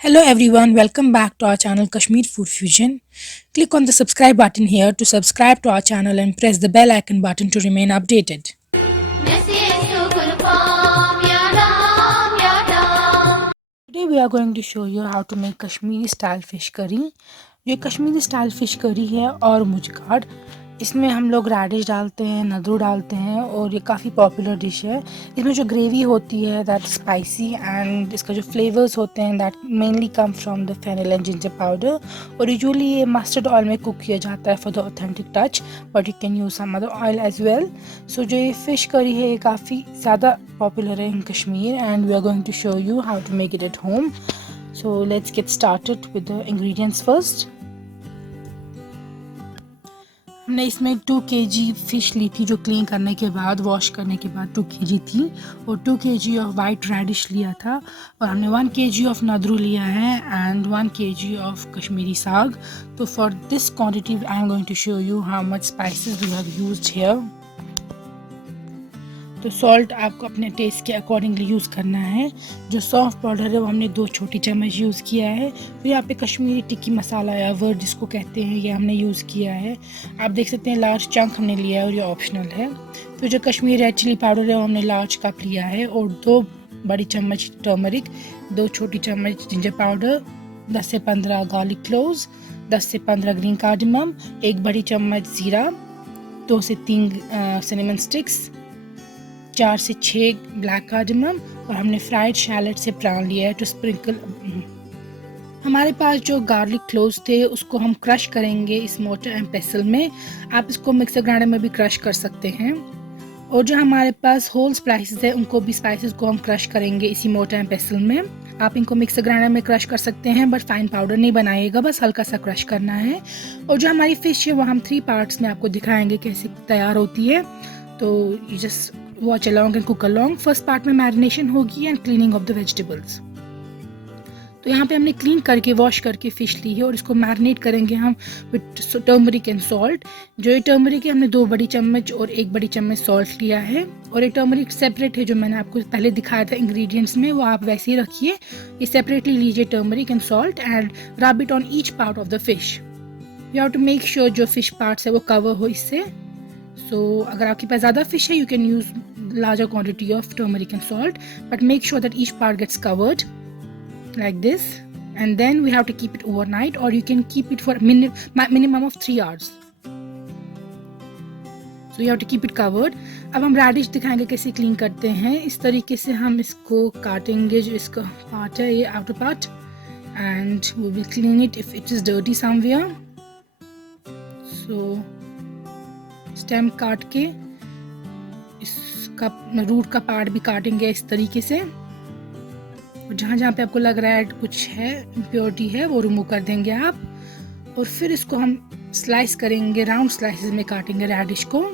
Hello everyone, welcome back to our channel Kashmir Food Fusion. Click on the subscribe button here to subscribe to our channel and press the bell icon button to remain updated. Today we are going to show you how to make Kashmiri style fish curry. ये Kashmiri style fish curry है और मुझगाड़। इसमें हम लोग reddish डालते हैं, नदरू डालते हैं और ये काफ़ी पॉपुलर डिश है। इसमें जो ग्रेवी होती है दैट स्पाइसी एंड इसका जो फ्लेवर्स होते हैं that mainly come from the fennel and ginger powder. और यूजुअली ये मस्टर्ड ऑयल में कुक किया जाता है for the authentic touch, but you can use some other oil as well. So जो ये फ़िश करी है ये काफ़ी ज़्यादा पॉपुलर है in Kashmir and we are going to show you how to make it at home. So let's get started with the ingredients first. हमने इसमें 2 KG fish ली थी जो क्लीन करने के बाद, वॉश करने के बाद 2 केजी थी, और 2 केजी ऑफ वाइट रेडिश लिया था, और हमने 1 केजी ऑफ नदरू लिया है and 1 KG of Kashmiri saag. तो for this quantity I am going to show you how much spices we have used here. तो सॉल्ट आपको अपने टेस्ट के अकॉर्डिंगली यूज़ करना है। जो सॉफ्ट पाउडर है वो हमने 2 छोटी चम्मच यूज़ किया है। फिर यहाँ पे कश्मीरी टिक्की मसाला या वर्ड जिसको कहते हैं ये हमने यूज़ किया है। आप देख सकते हैं लार्ज चंक हमने लिया है और ये ऑप्शनल है। फिर जो कश्मीरी रेड चिली पाउडर है वो हमने लार्ज कप लिया है, और 2 बड़ी चम्मच टर्मरिक, 2 छोटी चम्मच जिंजर पाउडर, 10 से 15 गार्लिक क्लोव्स, 10 से 15 ग्रीन कार्डमम, 1 बड़ी चम्मच ज़ीरा, 2 से 3 सिनेमन स्टिक्स, 4 से 6 ब्लैक कार्डमम, और हमने फ्राइड शैलेट से प्रान लिया है टू स्प्रिंकल। हमारे पास जो गार्लिक क्लोव्स थे उसको हम क्रश करेंगे इस मोटर एंड पेसल में। आप इसको मिक्सर ग्राइंडर में भी क्रश कर सकते हैं। और जो हमारे पास होल स्पाइसेस है उनको भी स्पाइसेस को हम क्रश करेंगे इसी मोटर एंड पेसल में। आप इनको मिक्सर ग्राइंडर में क्रश कर सकते हैं, बट फाइन पाउडर नहीं बनाइएगा, बस हल्का सा क्रश करना है। और जो हमारी फ़िश है वो हम 3 पार्ट्स में आपको दिखाएंगे कैसे तैयार होती है। तो you just watch along and cook along. First part में मैरिनेशन होगी and cleaning of the vegetables. तो यहाँ पे हमने क्लीन करके वॉश करके फ़िश ली है और इसको मैरिनेट करेंगे हम विद टर्मरिक एंड सॉल्ट। जो ये टर्मरिक है हमने 2 बड़ी चम्मच और 1 बड़ी चम्मच सॉल्ट लिया है, और ये टर्मरिक सेपरेट है जो मैंने आपको पहले दिखाया था इंग्रेडिएंट्स में, वो आप वैसे ही रखिए। ये सेपरेटली लीजिए turmeric and salt and rub it on each part of the fish. You have to make sure जो फिश पार्ट्स है वो कवर हो इससे। सो अगर आपके पास ज़्यादा फिश है you can use larger quantity of turmeric and salt, but make sure that each part gets covered like this, and then we have to keep it overnight, or you can keep it for minimum of 3 hours. So you have to keep it covered. अब हम reddish दिखाएंगे कैसे clean करते हैं। इस तरीके से हम इसको काटेंगे, जो इसका पार्ट है ये outer part, and we will clean it if it is dirty somewhere. So stem काट के इसका रूट का पार्ट भी काटेंगे इस तरीके से, और जहाँ जहाँ पे आपको लग रहा है कुछ है इम्प्योरिटी है वो रिमूव कर देंगे आप। और फिर इसको हम स्लाइस करेंगे, राउंड स्लाइसेस में काटेंगे रेडिश को।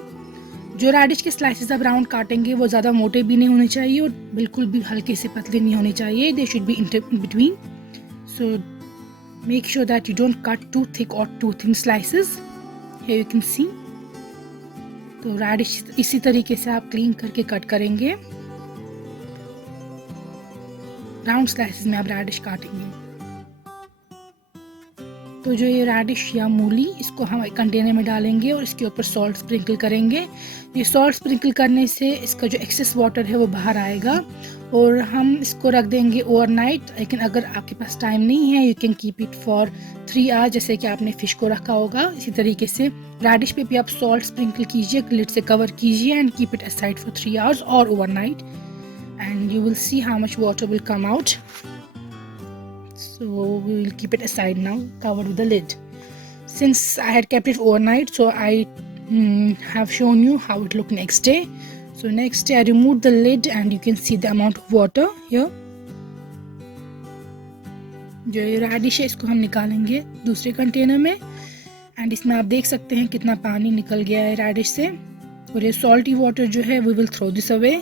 जो रेडिश के स्लाइसेस आप राउंड काटेंगे वो ज़्यादा मोटे भी नहीं होने चाहिए और बिल्कुल भी हल्के से पतले नहीं होने चाहिए, they should be in between. So make sure that you don't cut too thick और too thin slices. Here you can see. तो रेडिश इसी तरीके से आप क्लीन करके कट करेंगे, राउंड स्लाइसेस में आप रेडिश काटेंगे। तो जो ये रेडिश या मूली इसको हम कंटेनर में डालेंगे और इसके ऊपर सॉल्ट स्प्रिंकल करेंगे। ये सॉल्ट स्प्रिंकल करने से इसका जो एक्सेस वाटर है वो बाहर आएगा, और हम इसको रख देंगे ओवरनाइट। लेकिन अगर आपके पास टाइम नहीं है you can keep it for 3 hours, जैसे कि आपने फ़िश को रखा होगा। इसी तरीके से रेडिश पे भी आप सॉल्ट स्प्रिंकल कीजिए, लिड से कवर कीजिए and keep it aside for 3 hours और overnight, and you will see how much water will come out. So we will keep it aside now, covered with the lid. Since I had kept it overnight, so I have shown you how it looked next day. So next day I removed the lid and you can see the amount of water here. जो ये reddish है इसको हम निकालेंगे दूसरे container में, and इसमें आप देख सकते हैं कितना पानी निकल गया है रेडिश से। और ये सॉल्टी वाटर जो है we will throw this away,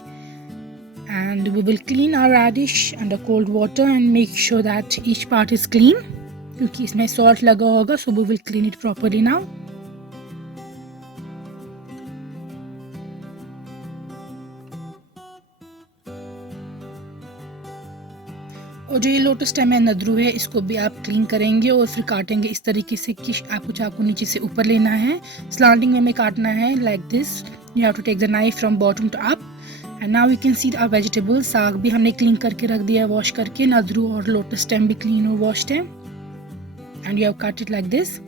and we will clean our radish under cold water and make sure that each part is clean, क्योंकि इसमें salt लगा होगा, so we will clean it properly now. और जो ये lotus stem है, नद्रू है, इसको भी आप क्लीन करेंगे और फिर काटेंगे इस तरीके से कि आपको चाकू नीचे से ऊपर लेना है, स्लांटिंग वे में काटना है, like this. You have to take the knife from bottom to up. And now you can see our vegetable. साग भी हमने क्लीन करके रख दिया है, वॉश करके। नद्रू और लोटस स्टेम भी क्लीन और वॉश्ड है, and you have cut it like this.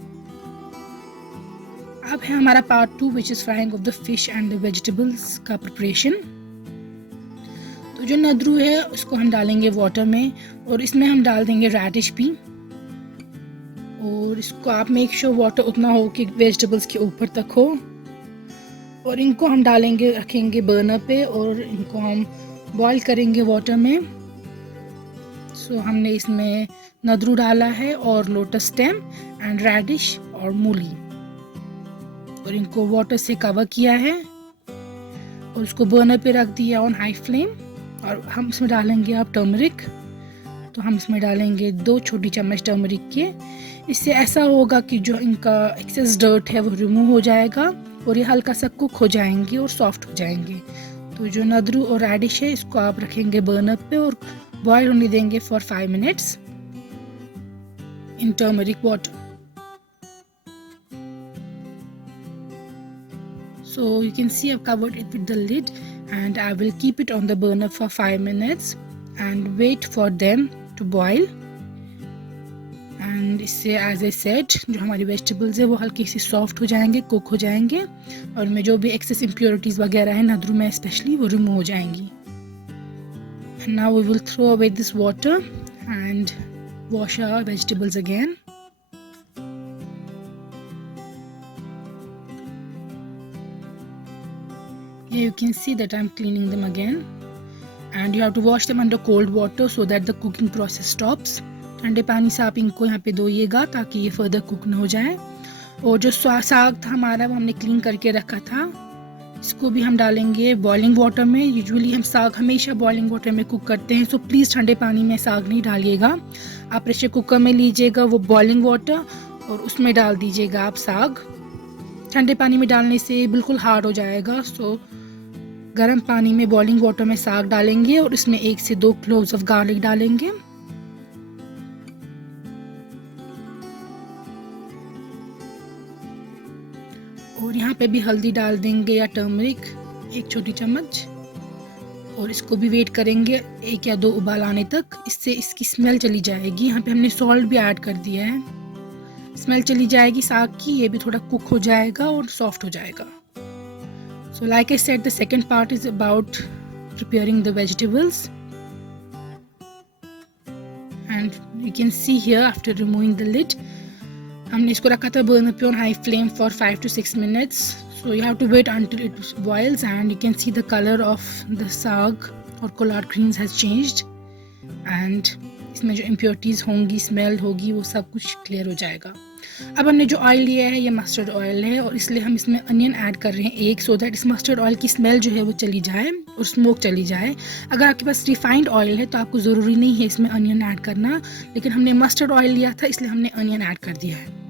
अब है हमारा part 2 which is frying of the fish and the vegetables का प्रिपरेशन। तो जो नद्रू है उसको हम डालेंगे वाटर में, और इसमें हम डाल देंगे रेडिश भी। और इसको आप मेक श्योर वाटर उतना हो कि वेजिटेबल्स के ऊपर तक हो। और इनको हम डालेंगे, रखेंगे बर्नर पे, और इनको हम बॉईल करेंगे वाटर में। सो हमने इसमें नद्रू डाला है और लोटस स्टेम एंड रेडिश और मूली, और इनको वाटर से कवर किया है और उसको बर्नर पे रख दिया ऑन हाई फ्लेम। और हम इसमें डालेंगे अब टर्मरिक। तो हम इसमें डालेंगे 2 छोटी चम्मच टर्मरिक के। इससे ऐसा होगा कि जो इनका एक्सेस डर्ट है वो रिमूव हो जाएगा, और ये हल्का सा कुक हो जाएंगे और सॉफ्ट हो जाएंगे। तो जो नद्रू और रेडिश है इसको आप रखेंगे बर्नर पे और बॉईल होने देंगे for 5 minutes in turmeric water. So you can see I've covered it with the lid, and I will keep it on the burner for 5 minutes and wait for them to boil. And इससे as I said जो हमारी vegetables है वो हल्की सी soft हो जाएंगे, cook हो जाएंगे, और में जो भी excess impurities वगैरह है नद्रू में स्पेशली वो रिमूव हो जाएंगी। And now we will throw away this water and wash our vegetables again. Here you can see that I'm cleaning them again, and you have to wash them under cold water so that the cooking process stops. ठंडे पानी से आप इनको यहाँ पे धोइएगा ताकि ये further cook न हो जाए। और जो साग था हमारा वो हमने क्लीन करके रखा था, इसको भी हम डालेंगे बॉइलिंग वाटर में। यूजुअली हम साग हमेशा बॉइलिंग वाटर में कुक करते हैं, सो प्लीज़ ठंडे पानी में साग नहीं डालिएगा। आप प्रेशर कुकर में लीजिएगा वो बॉइलिंग वाटर, और उसमें डाल दीजिएगा आप साग। ठंडे पानी में डालने से बिल्कुल हार्ड हो जाएगा। सो गर्म पानी में बॉइलिंग वाटर में साग डालेंगे, और इसमें 1 से 2 क्लोव्स ऑफ गार्लिक डालेंगे। और यहाँ पे भी हल्दी डाल देंगे या टर्मरिक 1 छोटी चम्मच, और इसको भी वेट करेंगे 1 या 2 उबाल आने तक। इससे इसकी स्मेल चली जाएगी। यहाँ पे हमने सॉल्ट भी ऐड कर दिया है, स्मेल चली जाएगी साग की, ये भी थोड़ा कुक हो जाएगा और सॉफ्ट हो जाएगा। So like I said, the second part is about preparing the vegetables, and you can see here after removing the lid, हमने इसको रखा था burner पे on high flame for 5 to 6 minutes. So you have to wait until it boils, and you can see the color of the saag or collard greens has changed, and इसमें जो impurities होंगी, smell होगी, वो सब कुछ clear हो जाएगा। अब हमने जो ऑयल लिया है ये मस्टर्ड ऑयल है, और इसलिए हम इसमें अनियन ऐड कर रहे हैं 1, सो दैट इस मस्टर्ड ऑयल की स्मेल जो है वो चली जाए और स्मोक चली जाए। अगर आपके पास रिफाइंड ऑयल है तो आपको ज़रूरी नहीं है इसमें अनियन ऐड करना, लेकिन हमने मस्टर्ड ऑयल लिया था इसलिए हमने अनियन ऐड कर दिया है।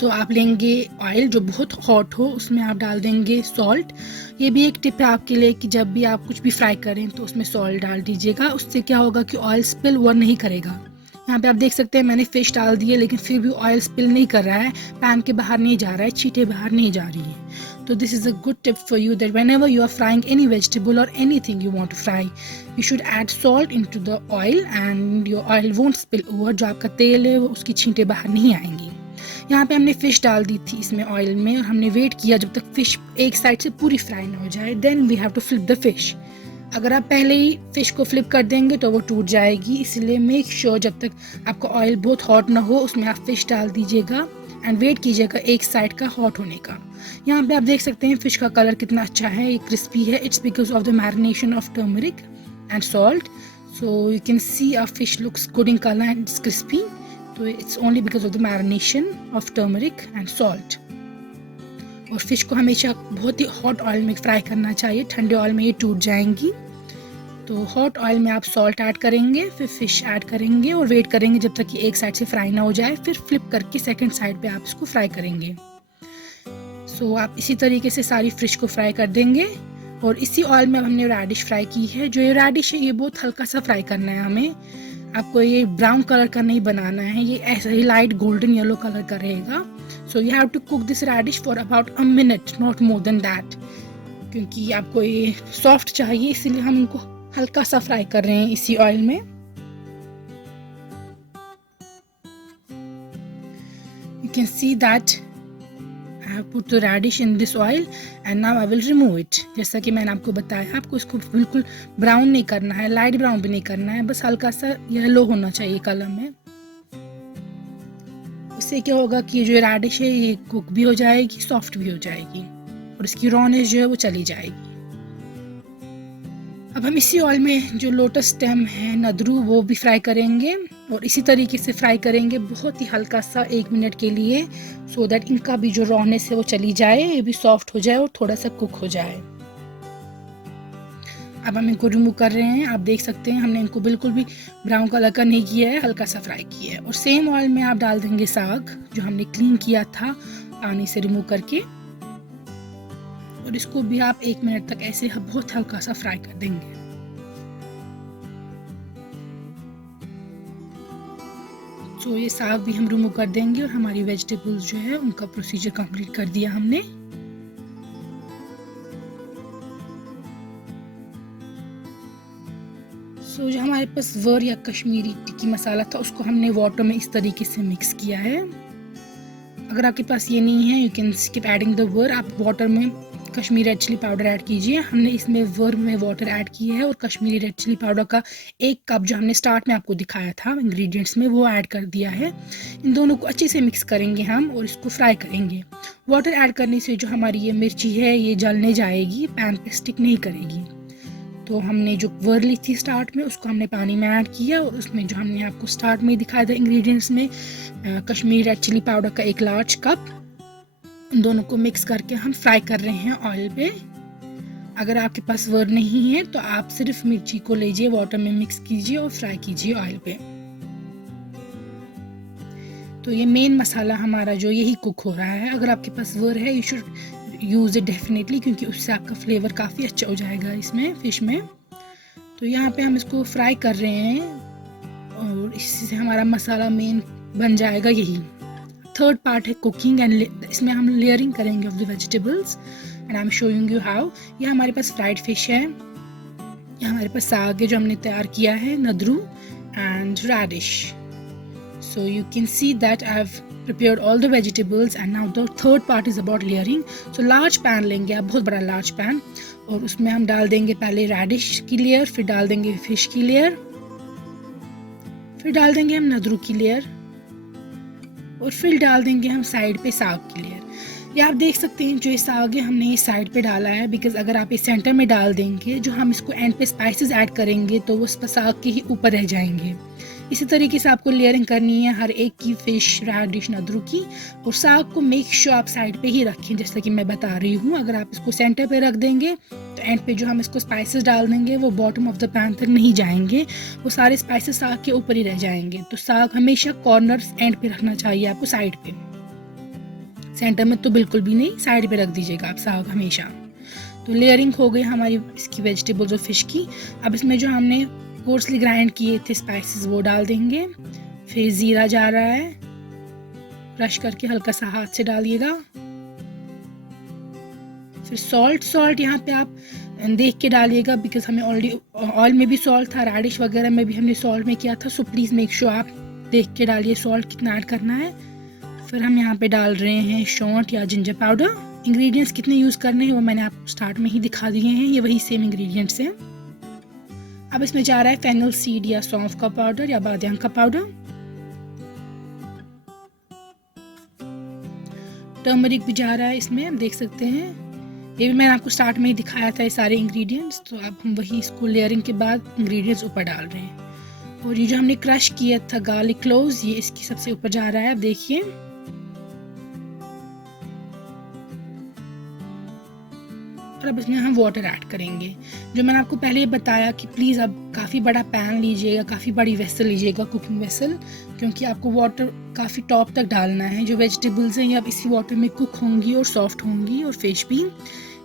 सो आप लेंगे ऑयल जो बहुत हॉट हो, उसमें आप डाल देंगे सॉल्ट। ये भी एक टिप है आपके लिए कि जब भी आप कुछ भी फ्राई करें तो उसमें सॉल्ट डाल दीजिएगा। उससे क्या होगा कि ऑयल स्पिल ओवर नहीं करेगा। यहाँ पे आप देख सकते हैं मैंने फ़िश डाल दी है, लेकिन फिर भी ऑयल स्पिल नहीं कर रहा है, पैन के बाहर नहीं जा रहा है, छींटे बाहर नहीं जा रही है। तो this is a good tip for you that whenever you are frying any vegetable or anything you want to fry, you should add salt into the oil and your oil won't spill over। जो आपका तेल है वो उसकी छींटे बाहर नहीं आएंगी। यहाँ पे हमने फ़िश डाल दी थी इसमें ऑयल में, और हमने वेट किया जब तक फ़िश एक साइड से पूरी फ्राई ना हो जाए, then we have to flip the fish. अगर आप पहले ही फ़िश को फ्लिप कर देंगे तो वो टूट जाएगी, इसलिए मेक श्योर जब तक आपका ऑयल बहुत हॉट ना हो उसमें आप फ़िश डाल दीजिएगा एंड वेट कीजिएगा एक साइड का हॉट होने का। यहाँ पे आप देख सकते हैं फ़िश का कलर कितना अच्छा है, ये क्रिस्पी है। It's because of the marination of turmeric and salt. So you can see our fish looks good in colour and it's crispy. तो it's only because of the marination of turmeric and salt. और fish को हमेशा बहुत ही hot oil में fry करना चाहिए, ठंडे ऑयल में ये टूट जाएंगी। तो हॉट ऑयल में आप सॉल्ट ऐड करेंगे, फिर फ़िश ऐड करेंगे और वेट करेंगे जब तक कि एक साइड से फ्राई ना हो जाए, फिर फ्लिप करके सेकंड साइड पे आप इसको फ्राई करेंगे। सो आप इसी तरीके से सारी फ़िश को फ्राई कर देंगे। और इसी ऑयल में हमने रेडिश फ्राई की है। जो ये रेडिश है ये बहुत हल्का सा फ्राई करना है हमें, आपको ये ब्राउन कलर का नहीं बनाना है, ये ऐसा ही लाइट गोल्डन येलो कलर का रहेगा। So you have to cook this radish for about a minute, not more than that, क्योंकि आपको ये सॉफ्ट चाहिए, इसीलिए हम इनको हल्का सा फ्राई कर रहे हैं इसी ऑयल में। You can see that I have put the radish in this oil and now I will remove it। जैसा कि मैंने आपको बताया, आपको इसको बिल्कुल ब्राउन नहीं करना है, लाइट ब्राउन भी नहीं करना है, बस हल्का सा येलो होना चाहिए कलर में। उससे क्या होगा कि ये जो रेडिश है ये कुक भी हो जाएगी, सॉफ्ट भी हो जाएगी और इसकी रॉनेस जो है वो चली जाएगी। अब हम इसी ऑयल में जो लोटस स्टेम है, नदरू, वो भी फ्राई करेंगे और इसी तरीके से फ्राई करेंगे बहुत ही हल्का सा 1 मिनट के लिए, सो दैट इनका भी जो रॉनेस है वो चली जाए, ये भी सॉफ्ट हो जाए और थोड़ा सा कुक हो जाए। अब हम इनको रिमूव कर रहे हैं। आप देख सकते हैं हमने इनको बिल्कुल भी ब्राउन कलर का नहीं किया है, हल्का सा फ्राई किया है। और सेम ऑयल में आप डाल देंगे साग जो हमने क्लीन किया था पानी से रिमूव करके, और इसको भी आप 1 मिनट तक ऐसे बहुत हल्का सा फ्राई कर देंगे। तो ये साग भी हम रिमूव कर देंगे और हमारी वेजिटेबल्स जो है उनका प्रोसीजर कंप्लीट कर दिया हमने। सो जो हमारे पास वर या कश्मीरी टिक्की मसाला था उसको हमने वाटर में इस तरीके से मिक्स किया है। अगर आपके पास ये नहीं है, you can skip adding the वर, आप वाटर में Kashmiri red chilli powder add कीजिए। हमने इसमें वर में वाटर ऐड किया है और कश्मीरी रेड चिली पाउडर का 1 कप जो हमने स्टार्ट में आपको दिखाया था इंग्रेडिएंट्स में, वो ऐड कर दिया है। इन दोनों को अच्छे से मिक्स करेंगे हम और इसको फ्राई करेंगे। वाटर ऐड करने से जो हमारी ये मिर्ची है ये जलने जाएगी, पैन पे स्टिक नहीं करेगी। तो हमने जो वर ली थी स्टार्ट में उसको हमने पानी में ऐड किया और उसमें जो हमने आपको स्टार्ट में दिखाया था इंग्रेडिएंट्स में कश्मीरी रेड चिली पाउडर का 1 लार्ज कप, इन दोनों को मिक्स करके हम फ्राई कर रहे हैं ऑयल पे। अगर आपके पास वर नहीं है तो आप सिर्फ मिर्ची को लीजिए, वाटर में मिक्स कीजिए और फ्राई कीजिए ऑयल पे। तो ये मेन मसाला हमारा जो यही कुक हो रहा है। अगर आपके पास वर है, you should use it definitely, क्योंकि उससे आपका फ्लेवर काफ़ी अच्छा हो जाएगा इसमें, फिश में। तो यहाँ पे हम इसको फ्राई कर रहे हैं और इससे हमारा मसाला मेन बन जाएगा यही। थर्ड पार्ट है कुकिंग एंड इसमें हम लेयरिंग करेंगे of the vegetables and I am showing you how. ये हमारे पास फ्राइड फिश है, ये हमारे पास साग है जो हमने तैयार किया है, nadru and radish. So you can see that I've prepared all the vegetables and now the third part is about layering। So large pan लेंगे आप, बहुत बड़ा large pan, और उसमें हम डाल देंगे पहले radish की लेयर, फिर डाल देंगे फिश की लेयर, फिर डाल देंगे हम नदरू की लेयर और फिर डाल देंगे हम साइड पे साग की लेयर। ये आप देख सकते हैं जो ये साग है हमने ये साइड पे डाला है, बिकॉज अगर आप इस सेंटर में डाल देंगे, जो हम इसको एंड पे स्पाइसेस ऐड करेंगे तो वो साग के ही ऊपर रह जाएंगे। इसी तरीके से आपको लेयरिंग करनी है हर एक की, फिश, रेडिश, नदरू की। और साग को मेक श्योर आप साइड पे ही रखें, जैसा कि मैं बता रही हूँ। अगर आप इसको सेंटर पे रख देंगे तो एंड पे जो हम इसको स्पाइसेस डाल देंगे वो बॉटम ऑफ द पैन तक नहीं जाएंगे, वो सारे स्पाइसेस साग के ऊपर ही रह जाएंगे। तो साग हमेशा कॉर्नर्स एंड पे रखना चाहिए आपको, साइड पे, सेंटर में तो बिल्कुल भी नहीं, साइड पे रख दीजिएगा आप साग हमेशा। तो लेयरिंग हो गई हमारी इसकी वेजिटेबल्स और फिश की। अब इसमें जो हमने कोर्सली ग्राइंड किए थे स्पाइसेस वो डाल देंगे। फिर जीरा जा रहा है, क्रश करके हल्का सा हाथ से डालिएगा। फिर सॉल्ट यहाँ पे आप देख के डालिएगा, बिकॉज हमें ऑलरेडी ऑयल में भी सॉल्ट था, रेडिश वगैरह में भी हमने सॉल्ट में किया था। सो प्लीज़ मेक श्योर आप देख के डालिए सॉल्ट कितना ऐड करना है। फिर हम यहाँ पे डाल रहे हैं शॉन्ट या जिंजर पाउडर। इंग्रेडिएंट्स कितने यूज़ करने हैं वो मैंने आपको स्टार्ट में ही दिखा दिए हैं, ये वही सेम इंग्रेडिएंट्स हैं। अब इसमें जा रहा है फेनल सीड या सौंफ का पाउडर या बादियान का पाउडर। टर्मरिक भी जा रहा है इसमें, आप देख सकते हैं। ये भी मैंने आपको स्टार्ट में ही दिखाया था ये सारे इंग्रेडिएंट्स। तो अब हम वही इसको लेयरिंग के बाद इंग्रेडिएंट्स ऊपर डाल रहे हैं। और ये जो हमने क्रश किया था गार्लिक क्लोव्स, ये इसकी सबसे ऊपर जा रहा है, आप देखिए। और अब इसमें हम वाटर ऐड करेंगे। जो मैंने आपको पहले बताया कि प्लीज़ अब काफ़ी बड़ा पैन लीजिएगा, काफ़ी बड़ी वेसल लीजिएगा, कुकिंग वेसल, क्योंकि आपको वाटर काफ़ी टॉप तक डालना है। जो वेजिटेबल्स हैं ये अब इसी वाटर में कुक होंगी और सॉफ्ट होंगी, और फिश भी।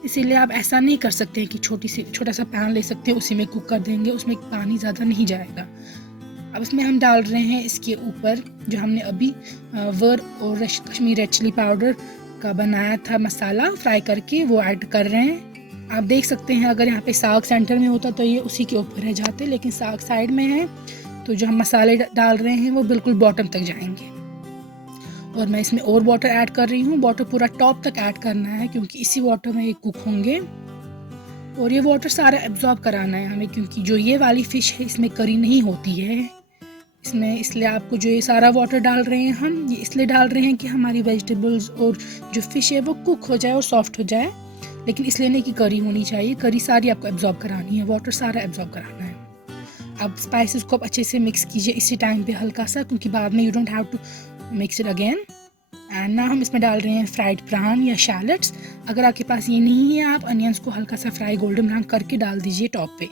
इसीलिए आप ऐसा नहीं कर सकते हैं कि छोटा सा पैन ले सकते हैं, उसी में कुक कर देंगे, उसमें पानी ज़्यादा नहीं जाएगा। अब इसमें हम डाल रहे हैं इसके ऊपर जो हमने अभी वर्ड और कश्मीरी रेड चिली पाउडर का बनाया था मसाला फ्राई करके, वो ऐड कर रहे हैं। आप देख सकते हैं अगर यहाँ पे साग सेंटर में होता तो ये उसी के ऊपर रह जाते, लेकिन साग साइड में है तो जो हम मसाले डाल रहे हैं वो बिल्कुल बॉटम तक जाएंगे। और मैं इसमें और वाटर ऐड कर रही हूँ। वाटर पूरा टॉप तक ऐड करना है क्योंकि इसी वाटर में ये कुक होंगे और ये वाटर सारा एब्जॉर्ब कराना है हमें, क्योंकि जो ये वाली फ़िश है इसमें करी नहीं होती है इसमें, इसलिए आपको जो ये सारा वाटर डाल रहे हैं हम, ये इसलिए डाल रहे हैं कि हमारी वेजिटेबल्स और जो फ़िश है वो कुक हो जाए और सॉफ्ट हो जाए, लेकिन इसलिए नहीं कि करी होनी चाहिए। करी सारी आपको एब्जॉर्ब करानी है, वाटर सारा एब्जॉर्ब कराना है। अब स्पाइसेस को आप अच्छे से मिक्स कीजिए इसी टाइम पे हल्का सा, क्योंकि बाद में you don't have to mix it again. And ना हम इसमें डाल रहे हैं फ्राइड प्रान या शैलट्स। अगर आपके पास ये नहीं है, आप अनियंस को हल्का सा फ्राई गोल्डन ब्राउन करके डाल दीजिए टॉप पे।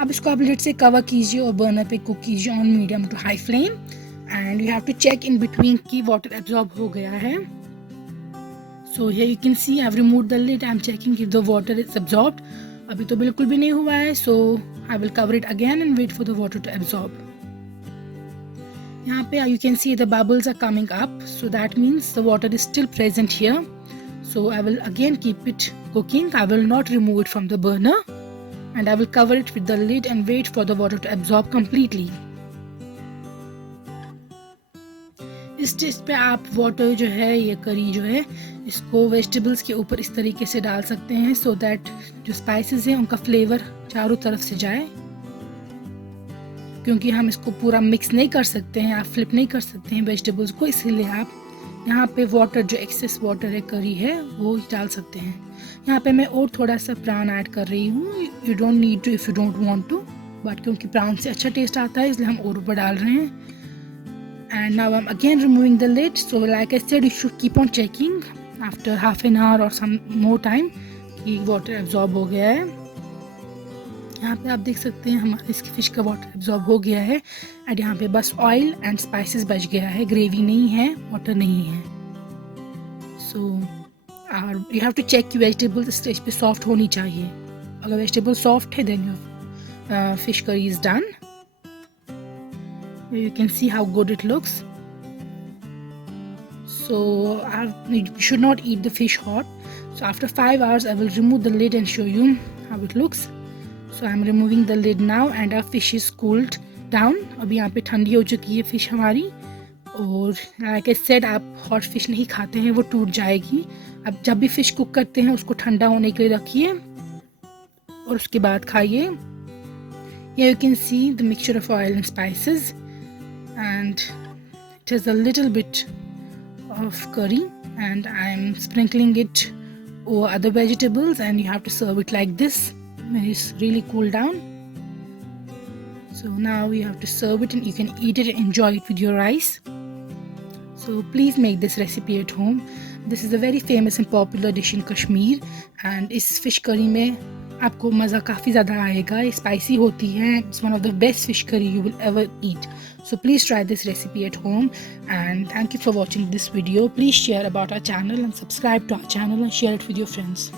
अब इसको आप लिड से कवर कीजिए और बर्नर पे कुक कीजिए on medium to high flame. And you have to check in between कि वाटर एब्जॉर्ब हो गया है। So here you can see I have removed the lid, I am checking if the water is absorbed. अभी तो बिल्कुल भी नहीं हुआ है, so I will cover it again and wait for the water to absorb. यहाँ पे you can see the bubbles are coming up, so that means the water is still present here. So I will again keep it cooking. I will not remove it from the burner and I will cover it with the lid and wait for the water to absorb completely. इस stage पे आप water जो है, ये करी जो है, इसको वेजिटेबल्स के ऊपर इस तरीके से डाल सकते हैं so that जो स्पाइसेस हैं उनका फ्लेवर चारों तरफ से जाए। क्योंकि हम इसको पूरा मिक्स नहीं कर सकते हैं, आप फ्लिप नहीं कर सकते हैं वेजिटेबल्स को, इसीलिए आप यहाँ पे वाटर जो एक्सेस वाटर है करी है वो डाल सकते हैं। यहाँ पे मैं और थोड़ा सा प्रान ऐड कर रही हूँ। You don't need to if you don't want to, but क्योंकि प्रान से अच्छा टेस्ट आता है इसलिए हम और ऊपर डाल रहे हैं। And now I am again removing the lid. So like I said, you should keep on checking after half an hour और सम मोर टाइम कि वाटर एब्जॉर्ब हो गया है। यहाँ पे आप देख सकते हैं हमारे इसकी फ़िश का वाटर एब्जॉर्ब हो गया है एंड यहाँ पे बस ऑयल एंड स्पाइसेस बच गया है, ग्रेवी नहीं है, वाटर नहीं है। So you have to check कि वेजिटेबल स्टेज पे सॉफ्ट होनी चाहिए। अगर वेजिटेबल सॉफ्ट है then your fish curry is done. You can see how good it looks. So you should not eat the fish hot. So after 5 hours I will remove the lid and show you how it looks. So I am removing the lid now and our fish is cooled down. अभी यहाँ पे ठंडी हो चुकी है fish हमारी। और like I said, आप हॉट फिश नहीं खाते हैं, वो टूट जाएगी। अब जब भी फिश कुक करते हैं उसको ठंडा होने के लिए रखिए और उसके बाद खाइए। Here you can see the mixture of oil and spices and it has a little bit of curry and I am sprinkling it over other vegetables and you have to serve it like this when it's really cooled down. So now you have to serve it and you can eat it and enjoy it with your rice. So please make this recipe at home. This is a very famous and popular dish in Kashmir and इस fish curry में आपको मज़ा काफ़ी ज़्यादा आएगा। ये spicy होती है। It's one of the best fish curry you will ever eat. So please try this recipe at home and thank you for watching this video. Please share about our channel and subscribe to our channel and share it with your friends.